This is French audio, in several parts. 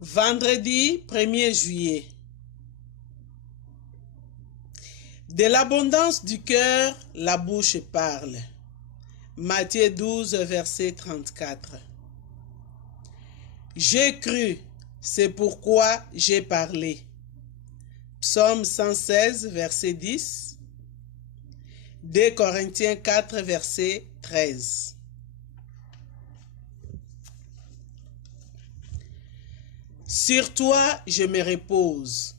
Vendredi 1er juillet. De l'abondance du cœur, la bouche parle. Matthieu 12, verset 34. J'ai cru, c'est pourquoi j'ai parlé. Psaume 116, verset 10. 2 Corinthiens 4, verset 13. Sur toi, je me repose.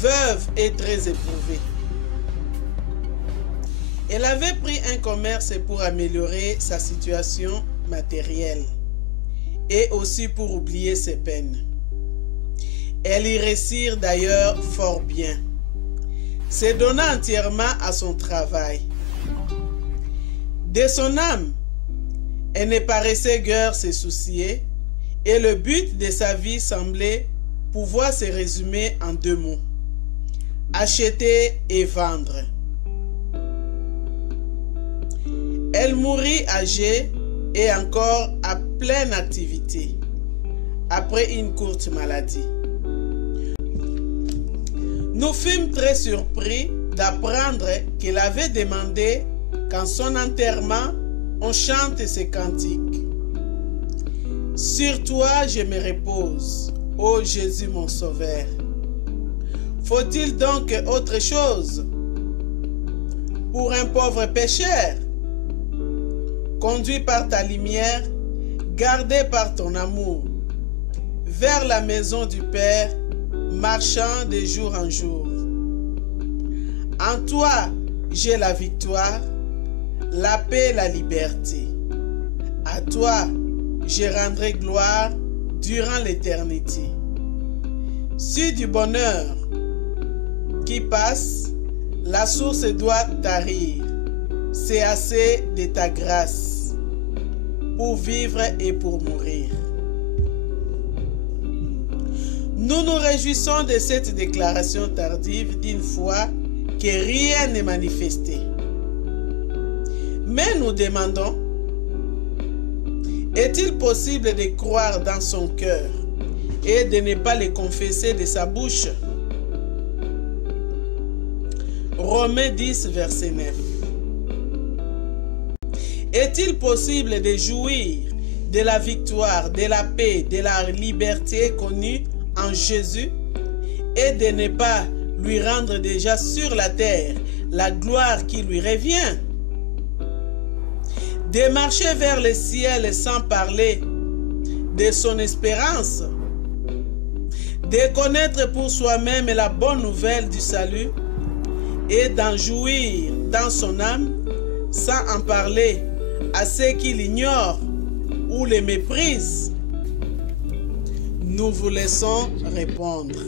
Veuve et très éprouvée. Elle avait pris un commerce pour améliorer sa situation matérielle et aussi pour oublier ses peines. Elle y réussit d'ailleurs fort bien, se donnant entièrement à son travail. De son âme, elle ne paraissait guère se soucier et le but de sa vie semblait pouvoir se résumer en 2 mots: acheter et vendre. Elle mourut âgée et encore à pleine activité après une courte maladie. Nous fûmes très surpris d'apprendre qu'elle avait demandé qu'en son enterrement, on chante ces cantiques. Sur toi je me repose, ô Jésus mon Sauveur. Faut-il donc autre chose pour un pauvre pécheur? Conduit par ta lumière, gardé par ton amour, vers la maison du Père, marchant de jour en jour. En toi, j'ai la victoire, la paix, la liberté. À toi, je rendrai gloire durant l'éternité. Sur du bonheur qui passe, la source doit tarir. C'est assez de ta grâce pour vivre et pour mourir. Nous nous réjouissons de cette déclaration tardive d'une foi que rien n'est manifesté. Mais nous demandons, est-il possible de croire dans son cœur et de ne pas le confesser de sa bouche? Romains 10, verset 9. Est-il possible de jouir de la victoire, de la paix, de la liberté connue en Jésus et de ne pas lui rendre déjà sur la terre la gloire qui lui revient? De marcher vers le ciel sans parler de son espérance, de connaître pour soi-même la bonne nouvelle du salut et d'en jouir dans son âme sans en parler à ceux qui l'ignorent ou les méprisent? Nous vous laissons répondre.